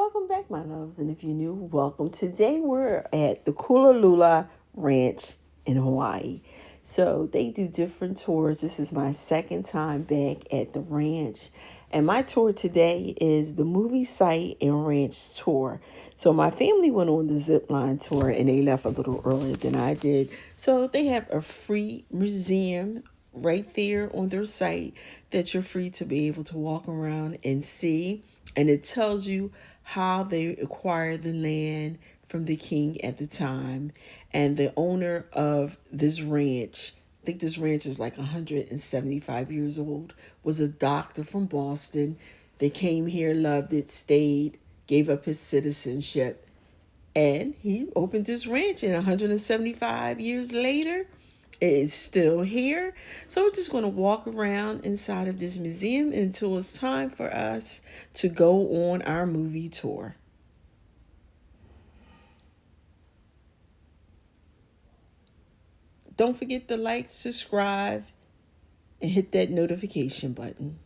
Welcome back, my loves. And if you're new, welcome. Today we're at the Kualoa Ranch in Hawaii. So they do different tours. This is my second time back at the ranch. And my tour today is the movie site and ranch tour. So my family went on the zip line tour and they left a little earlier than I did. So they have a free museum right there on their site that you're free to be able to walk around and see. And it tells you how they acquired the land from the king at the time. And the owner of this ranch, I think this ranch is like 175 years old, was a doctor from Boston. They came here, loved it, stayed, gave up his citizenship, and he opened this ranch. And 175 years later, it is still here. So we're just going to walk around inside of this museum until it's time for us to go on our movie tour. Don't forget to like, subscribe, and hit that notification button.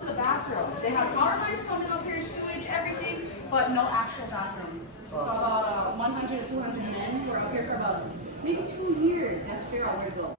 The bathroom. They have power lines coming up here, sewage, everything, but no actual bathrooms. So about 100 to 200 men who are up here for about maybe 2 years. Let's figure out where to go.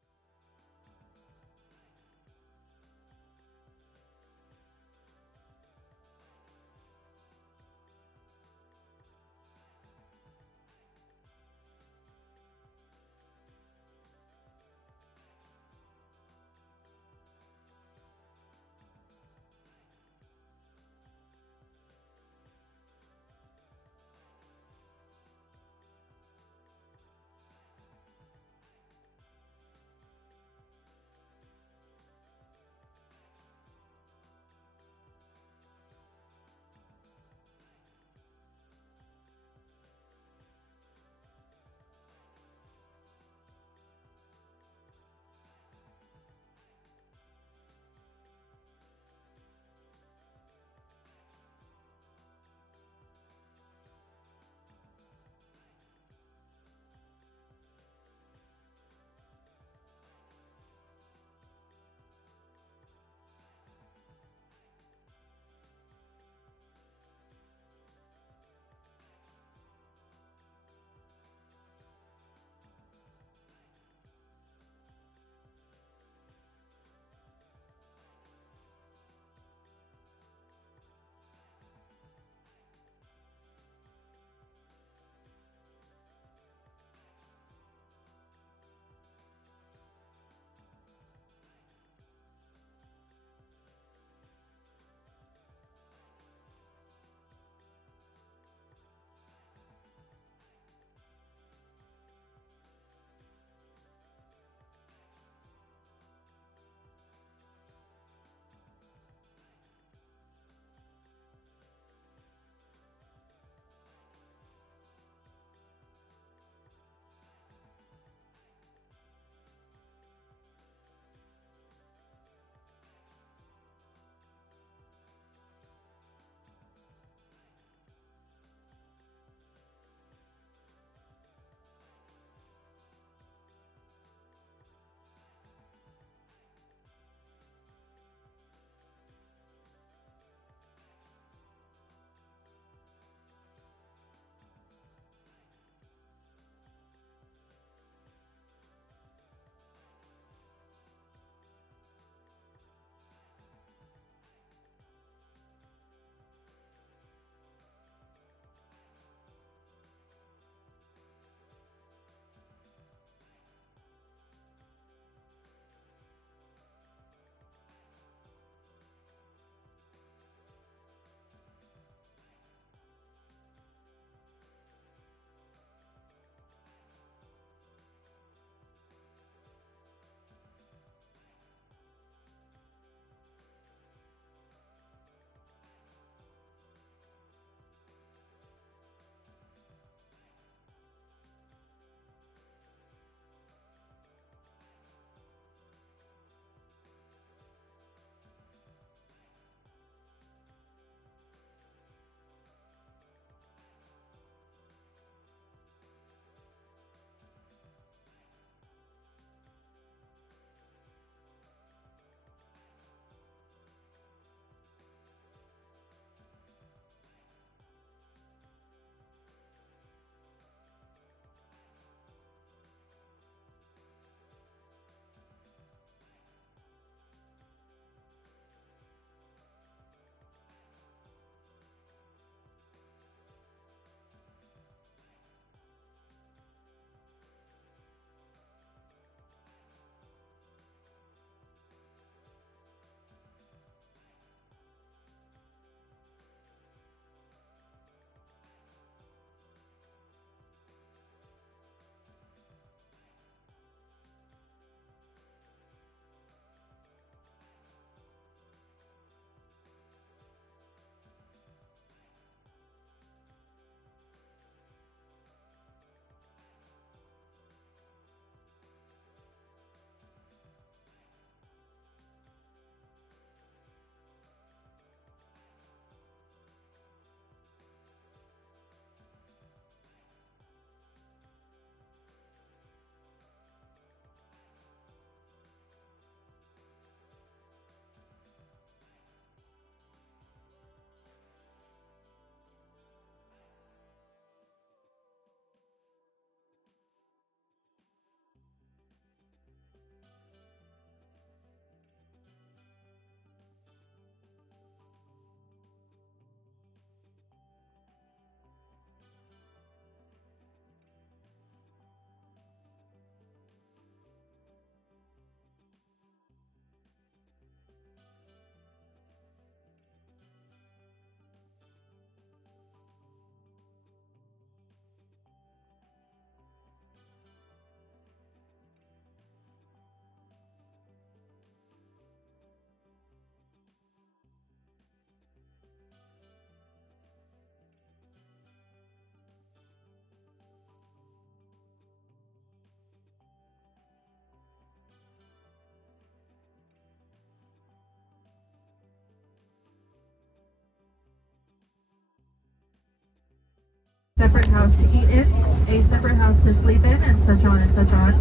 separate house to eat in, a separate house to sleep in, and such on and such on.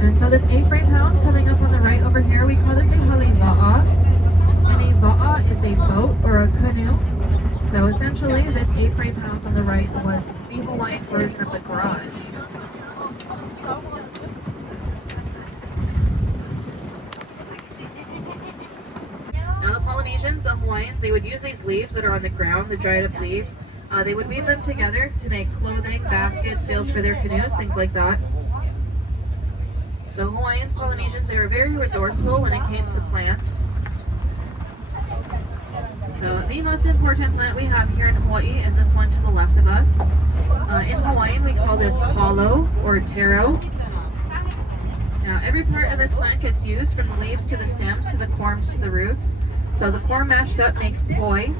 And so this A-frame house coming up on the right over here, we call this a haliva'a. And a va'a is a boat or a canoe. So essentially this A-frame house on the right was the Hawaiian version of the garage. Now the Polynesians, the Hawaiians, they would use these leaves that are on the ground, the dried up leaves. They would weave them together to make clothing, baskets, sails for their canoes, things like that. So Hawaiians, Polynesians, they were very resourceful when it came to plants. So the most important plant we have here in Hawaii is this one to the left of us. In Hawaiian, we call this kalo or taro. Now every part of this plant gets used, from the leaves to the stems to the corms to the roots. So the corm mashed up makes poi.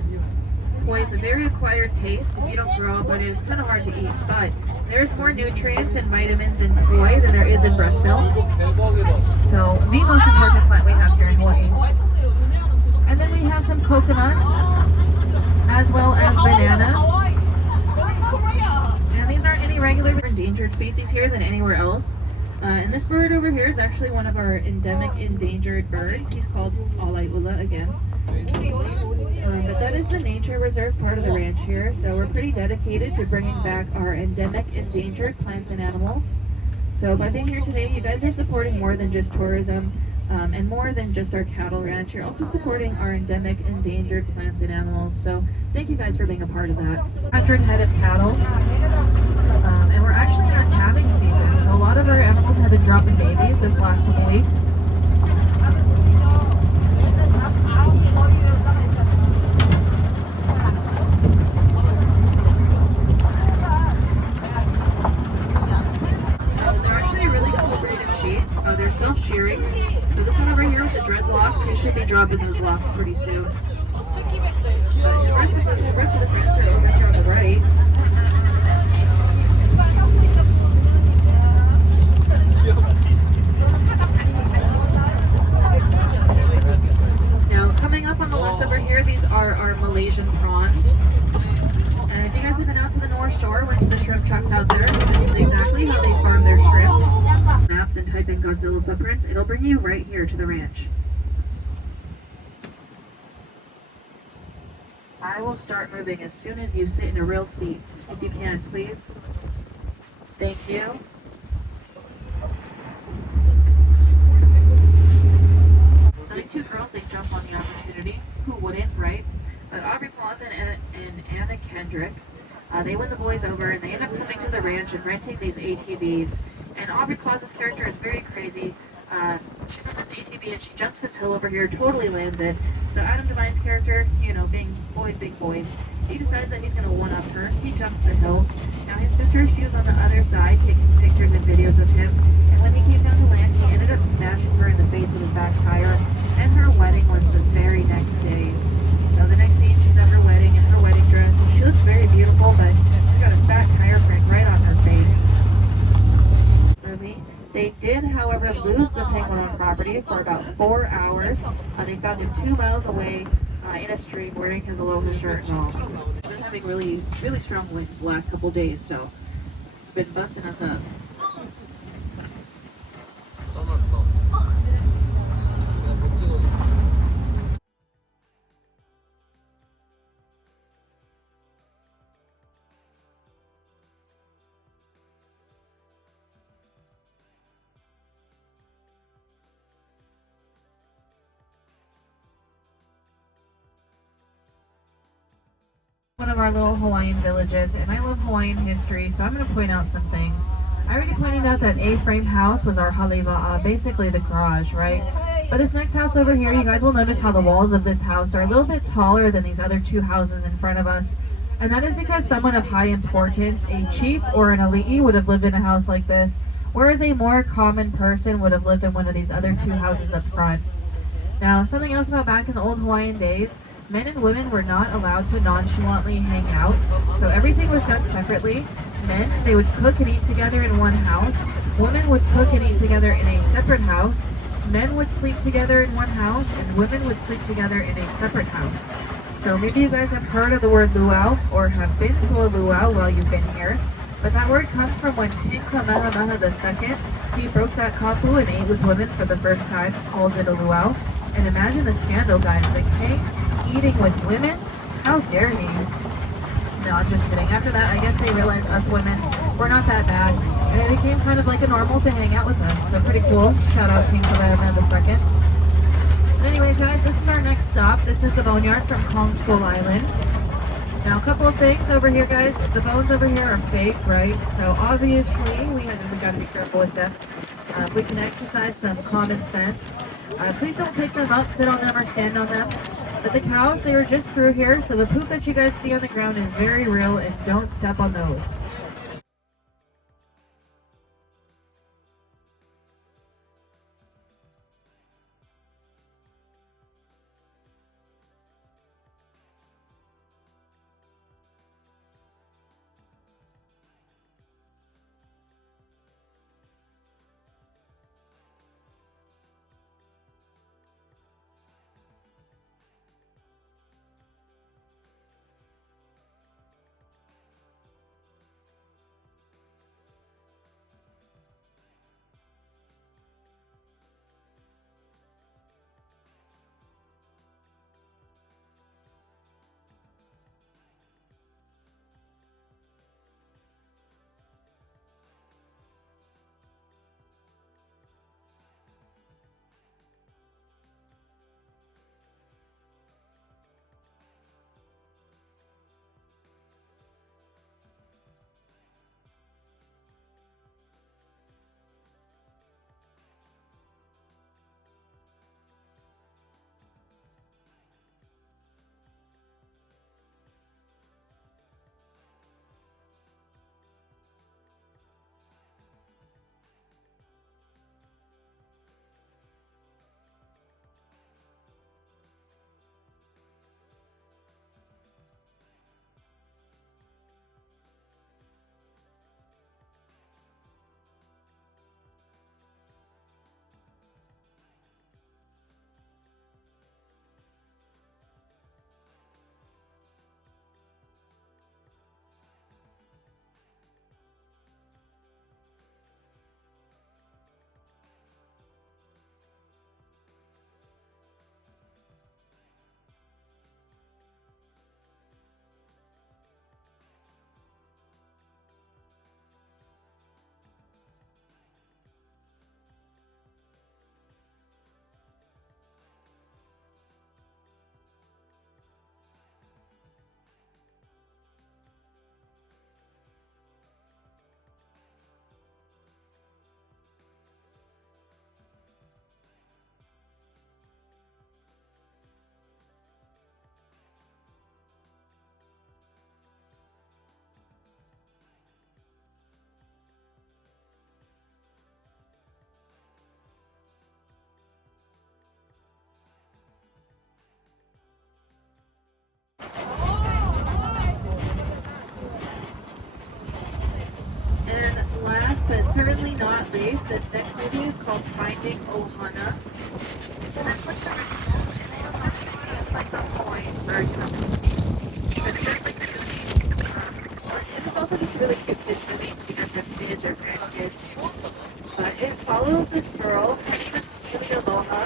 Poi is a very acquired taste. If you don't grow up on it, it's kind of hard to eat, but there's more nutrients and vitamins in poi than there is in breast milk. So the most important plant we have here in Hawaii. And then we have some coconuts, as well as bananas. And these aren't any regular endangered species here than anywhere else. And this bird over here is actually one of our endemic endangered birds. He's called Alaiula again. But that is the nature reserve part of the ranch here. So we're pretty dedicated to bringing back our endemic endangered plants and animals. So by being here today, you guys are supporting more than just tourism and more than just our cattle ranch. You're also supporting our endemic endangered plants and animals. So thank you guys for being a part of that. 100 head of cattle. And we're actually in our calving season. So a lot of our animals have been dropping babies this last couple weeks. They're self-shearing. So this one over here with the dreadlocks, he should be dropping those locks pretty soon. The rest of the friends are over here on the right. Now coming up on the left over here, these are our Malaysian prawns. And if you guys have been out to the North Shore, went to the shrimp trucks out there, this is exactly how they farm their shrimp. Maps and type in Godzilla footprints, it'll bring you right here to the ranch. I will start moving as soon as you sit in a real seat. If you can, please. Thank you. So these two girls, they jump on the opportunity. Who wouldn't, right? But Aubrey Plaza and Anna Kendrick, they win the boys over, and they end up coming to the ranch and renting these ATVs. And Aubrey Plaza's character is very crazy. She's on this ATV and she jumps this hill over here, totally lands it. So Adam Devine's character, you know, being boys, he decides that he's going to one-up her. He jumps the hill. Now his sister, she was on the other side taking pictures and videos of him. And when he came down to land, he ended up smashing her in the face with his back tire. And her wedding was the very next day. So the next scene, she's at her wedding in her wedding dress. She looks very beautiful, but she's got a fat tire print right on her face. They did, however, lose the penguin on property for about 4 hours. They found him 2 miles away in a stream wearing his aloha shirt and all. We've been having really strong winds the last couple days, so it's been busting us up. One of our little Hawaiian villages, and I love Hawaiian history, so I'm going to point out some things. I already pointed out that A-frame house was our haliva'a, basically the garage, right? But this next house over here, you guys will notice how the walls of this house are a little bit taller than these other two houses in front of us. And that is because someone of high importance, a chief or an ali'i, would have lived in a house like this, whereas a more common person would have lived in one of these other two houses up front. Now, something else about back in the old Hawaiian days, men and women were not allowed to nonchalantly hang out, so everything was done separately. Men, they would cook and eat together in one house. Women would cook and eat together in a separate house. Men would sleep together in one house, and women would sleep together in a separate house. So maybe you guys have heard of the word luau or have been to a luau while you've been here. But that word comes from when King Kamehameha II, he broke that kapu and ate with women for the first time, called it a luau. And imagine the scandal, guys. The king eating with women? How dare he? No, I'm just kidding. After that, I guess they realized us women were not that bad. And it became kind of like a normal to hang out with us. So pretty cool. Shout out King Kamehameha II. But anyways, guys, this is our next stop. This is the boneyard from Kong Skull Island. Now, a couple of things over here, guys. The bones over here are fake, right? So obviously, we got to be careful with them. We can exercise some common sense. Please don't pick them up, sit on them, or stand on them. But the cows, they were just through here, so the poop that you guys see on the ground is very real, and don't step on those. And last but certainly not least, this next movie is called Finding Ohana. Netflix original, and they have it's like a Hawaiian bird company. But it does like the movie. And it's also just a really cute kids movie if you guys have kids or grandkids. But it follows this girl. Her name is Pili Aloha.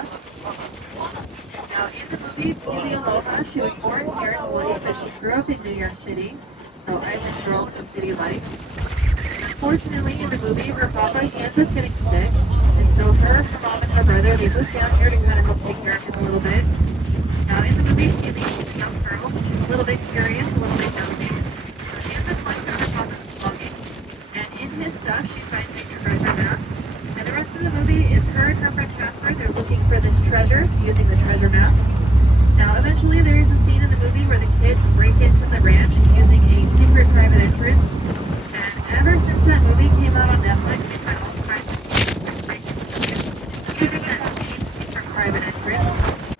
Now in the movie Pili Aloha, she was born here in Hawaii, but she grew up in New York City. So island girl to city life. Unfortunately, in the movie, her papa ends up getting sick, and so her mom, and her brother, they moved down here to kind of help take care of him a little bit. Now, in the movie, she leaves a young girl, a little bit curious, a little bit nosy. So she ends up going through her papa's belongings, and in his stuff, she finds a treasure map. And the rest of the movie is her and her friend Casper. They're looking for this treasure using the treasure map. Now, eventually, there is a scene in the movie where the kids break into the ranch using a secret private entrance. And ever since that movie came out on Netflix, they've had all kinds of using that same secret private entrance.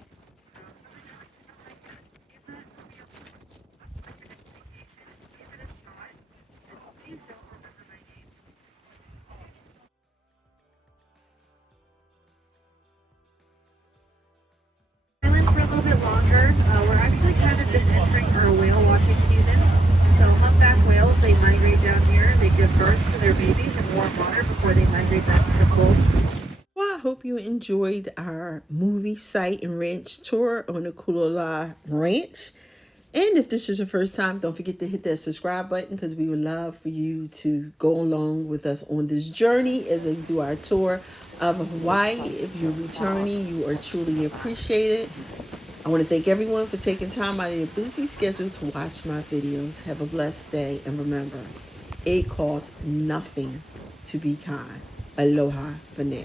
Island for a little bit longer. We're actually kind of just their babies in warm water before they migrate back to the cold. Well, I hope you enjoyed our movie site and ranch tour on the Kualoa Ranch. And if this is your first time, don't forget to hit that subscribe button because we would love for you to go along with us on this journey as we do our tour of Hawaii. If you're returning, you are truly appreciated. I want to thank everyone for taking time out of your busy schedule to watch my videos. Have a blessed day. And remember, it costs nothing to be kind. Aloha for now.